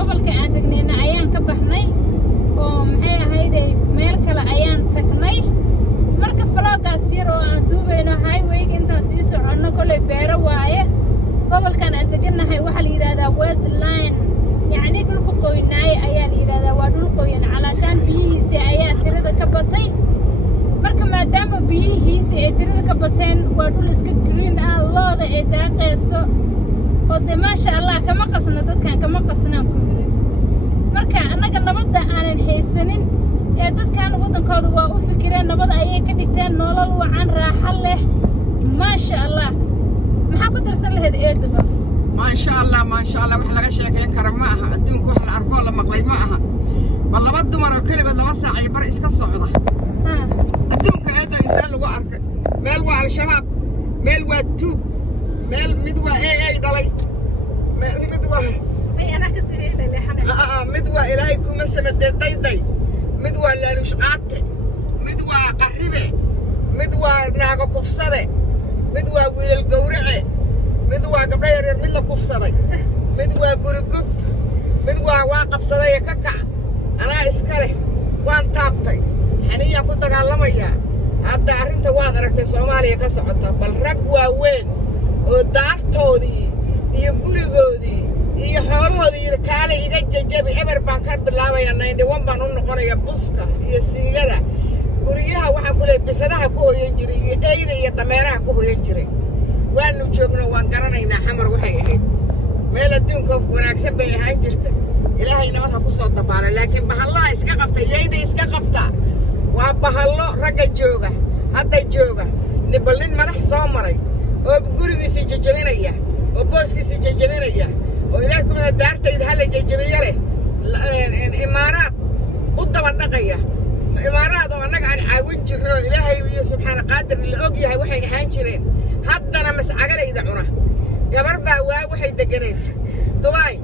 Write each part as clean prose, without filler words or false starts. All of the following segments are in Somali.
gobolka aan degnayna ayaan ka baxnay oo maxay ahayday meel kale ayaan tagnay marka vloggaas yar oo aan duubayno highwayga intaan sii soconno kolay beero waaye gobolkan aan deganahay waxaa la yidhahdaa wetland yacni dhulka qoynaay ayaa la yidhahdaa waa dhul qoyan calaashaan biyihiisi ayaa tirada ka batay marka maadaama biyihiisi ay tirada ka bateen waa dhul iska green ah looda ay daaqayso oo dee maasha allah kama qasna dadkan kama qasnaan ku yiri marka annaga nabadda aanan haysanin ee dadkan waddankooda waa u fikireen nabad ayay ka dhigteen nolol wacan raaxo leh maasha allah maxaa ku darsan lahayd eedaba maasha allah wax laga sheekayn kara ma aha adduunku wax la arko la maqlay ma aha bal laba dumar oo keligood 2 saac iyo bar iska socda adduunka eedda inta lagu arkay meel waa al-shabaab meel waa tuug meel mid waa ay dhalay mid waa mid waa ilaahay kuma samadee dayday mid waa laaluush qaate mid waa qaribe mid waa naago kufsade mid waa wiilal gowrace mid waa gabdho yaryar mid la kufsaday mid waa gurigub mid waa qabsaday ka kac anaa iska leh waan taabtay xaniyaan ku dagaalamayaa hadda arrinta waad aragtay Soomaaliya ka socota bal rag waaweyn oo daartoodii iyo gurigoodii iyo xoolahoodii kaale iga jajabi eber baan ka bilaabayaa 91 baan u noqonayaa buska iyo siigada guriyaha waxaan ku leeyahay bisadaha ku hooyan jiray iyo eeyda iyo dameeraha ku hooyan jiray waanu joogno waan garanaynaa xamar waxay ahayd meel adduunka wanaagsan bay ahaan jirtay ilaahay nabad ha ku soo dabaalay laakiin bahallaha iska qabta eeyda iska qabta waa bahallo ragga jooga hadda jooga nibalin madax soo maray oo gurigiisa jajabinaya oo booskiisa jajabinaya oo ilaahay kuma daartayda hal jajabiya leh imaaraad u daba dhaqaya imaaraad oo annaga aan caawin jirno ilaahay iyo subxaana qaadir la og yahay waxay ahaan jireen haddana mascagalayda cuna gabar baa waxay deganeed Dubai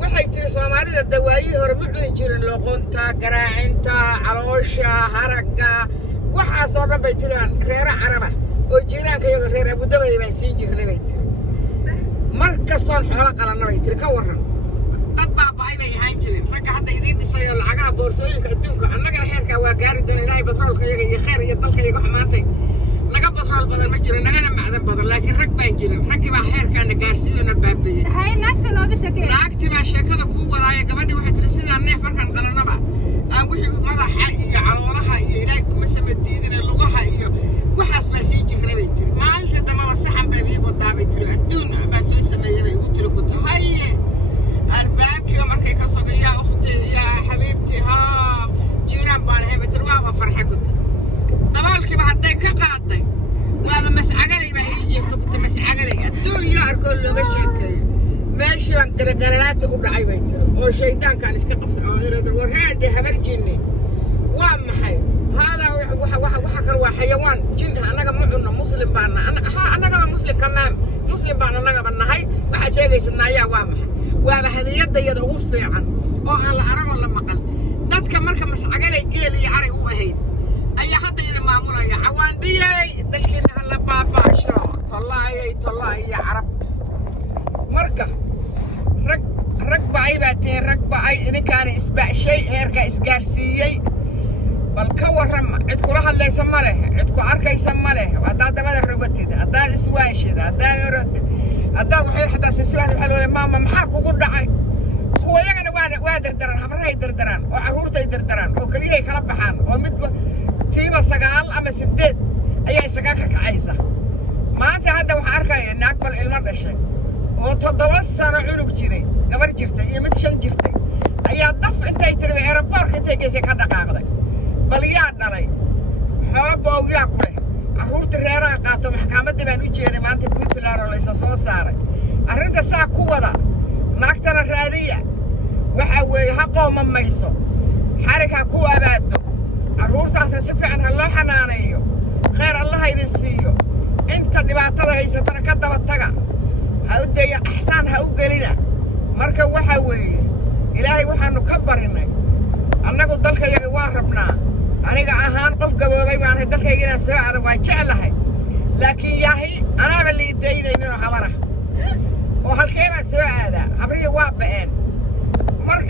waxay tii Soomaalida dawaayi hore ma cuni jirin loqonta garaacinta caloosha haragga waxa soo dhan bay tiraan reer Caraba oo jiiraanka iyaga reer Abu Dhabi bay siin jirnay bay tir marka soo xoolo qalanay bay tir ka waran dad baabay bay ahaan jireen ragga hadda idin dhisayo lacagaha boorsooyinka adduunka annaga heerka waa gaari doon ilaahay batroolka iyaga iyo khayr iyo dalka iyaga xumaantay naga batrool badan ma jiro nagana macdan badan laakiin rag baan jirin raggi baa heerkaana gaarsiiyona baabiyay hay naagta nooga shaqeey naagti baa sheekada ku wadaaya gabadhii waxay tiri sidaan neef markaan qalanaba aan wixii madaxa iyo caloolaha iyo ilaahay kuma samadiidin lugaha iyo waxaas baa sii jirnay bay tiri maalinta damaba saxan baa iigu daabay tiri adduun baa soo sameeyay bay igu tiri ku tahay albaabkiga markay ka sogaya ukhti ya xabiibti jiiraan baan ahay bay tiri waa farxay ku dabaalkiiba hadday ka qaaday waaba mascagalay baa ii jeefto ku mascagalay adduun yaa arkoo looga sheekeeyo meeshii baan garagaraata u dhacay bay tiri oo shaydaankaan iska qabsan oo irada warhaadhe habar jinni waa maxay hada waxa kan waa xayawaan jin anaga ma cunno muslim baana anaga muslim kamaan muslim baana anaga banahay waxa sheegaysanaa yaa waa maxay waaba hadiyada iyada ugu fiican oo aan la arago la maqal dadka marka mascagalay geel iyo ari u ahayd ayaa hadda ila maamulaya cawaandiyay dalkiina la baabaasho tallaahi ya carab marka rag baa tiin rag baa idinkaan isbaashay heerka isgaarsiiyay bal ka waran cid kula hadlaysa ma leh cid ku arkaysa ma leh haddaad dabada rogatid haddaad iswaashid haddaad waxay xataa si su'aal waxa loo leeyahay maama maxaa kugu dhacay kuwa yagana waa dardaraan habrahay dardaraan oo caruurtay dardaraan oo kaliya kala baxaan oo mid tiiba 9 ama 8 ayaa isaga ka kacaysa maanta hadda waxaan arkayaa naag bal ilmo dhashay oo 7 sano cunug jiray gabar jirtay iyo mid 5 jirtay ayaa daf intay tiri airport-ka intay geysay ka dhaqaaqday bal yaa dhalay xoolo boogiyaa ku leh caruurta reeraha qaato maxkamadda baan u jeeday maanta Puntland oo la soo saaray arrinta saa ku wada naagtana raadiya waxa weeye haqooma mayso xariga ku abaado caruurtaasna si fiican ha loo xanaaneeyo khayr Allah idin siiyo inta dhibaatada haysatana ka daba taga ha u deeyo ahsaan ha u gelina marka waxa weeye ilaahay waxaanu ka barinay annagu dalkayaga waa rabnaa aniga ahaan qof gaboobay baan dalkayga inaan soo aado waan jeclahay laakiin yaahi anaaba liidaynayno habara oo halkee baan soo aadaa habriya waa ba'een marka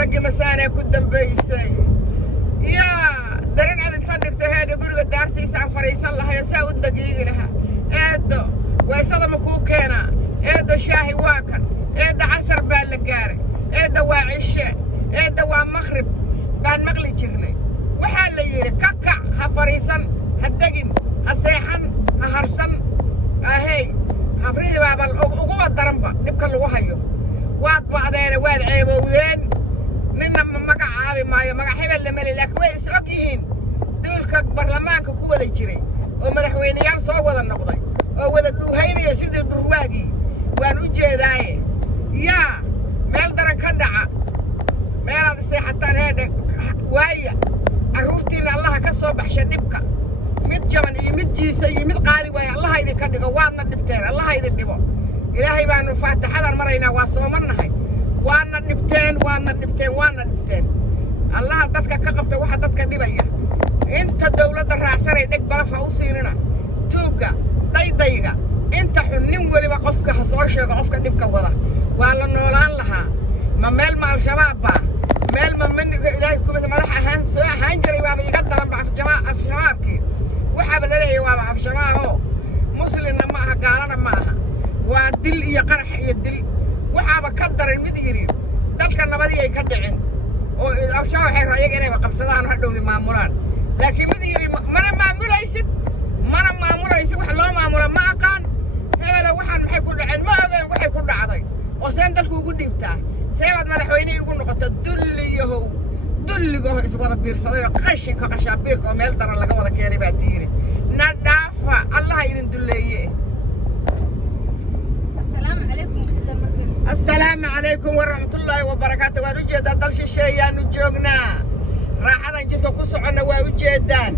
raggi masaanee ku dambaysay yaa darin cad inta dhigto heedha guriga daartiisa aan fadhiisan lahayo saa u dagiigi lahaa eeddo waysada ma kuu keenaa eedda shaahi waa kan eedda casar baa la gaaray eedda waa cishe eedda waa makhrib baan maqli jirnay waxaa la yidhi ka kac ha fadhiisan ha degin ha seexan ha harsan ahey habrihii baaba uguba daranba dhibka lagu hayo waad bacdeene waad ceebowdeen ninna magacaabi maayo magac hebel la meli laakiin way is og yihiin duulka baarlamaanka ku wada jiray oo madaxweyneyaal soo wada noqday oo wada dhuuhaynaya sidii dhurwaagii waan u jeedaaye yaa meel daran ka dhaca meelaad seexataan heedhe waaya carruurtiinna allaha ka soo baxsha dhibka mid jaban iyo mid jiisa iyo mid qaali waaya allaha idinka dhigo waadna dhibteen allaha idin dhibo ilaahay baanu faatixadan maraynaa waa soomannahay waana dhibteen allaha dadka ka qabta waxa dadka dhibaya inta dawladda raacsanay dheg balaf ha u siinina tuugga daydayga inta xun nin weliba qofka ha soo sheego qofka dhibka wada waa la noolaan lahaa ma meel ma al-shabaab baa meel ma maniga ilaahay kumasa madax ahaan soo ahaan jiray waaba iga daranba af-shabaabkii waxaaba laleeyahay waaba af-shabaaboo muslimna ma aha gaalana ma aha waa dil iyo qarax iyo dil waxaaba ka daran mid yidhi dalka nabadii ay ka dhicin oo al-shabaab waxay rayaga inayba qabsadaan hadhowdi maamulaan laakiin mid yidhi mana maamulaysid wax loo maamula ma aqaan hebela waxaan maxay ku dhaceen ma ogeyn waxay ku dhacday oo seen dalku ugu dhiibtaa seebaad madaxweynihii ugu noqota dulligaho iswada biirsaday oo qashinka qashaabiirka oo meel daran laga wada keenay baa tiiri na dhaafa allaha idin dulleeye السلام عليكم ورحمة الله وبركاته وأنا جدا دل شيء أنا جوجنا راح أنا جدا كوسعنا وأوجدان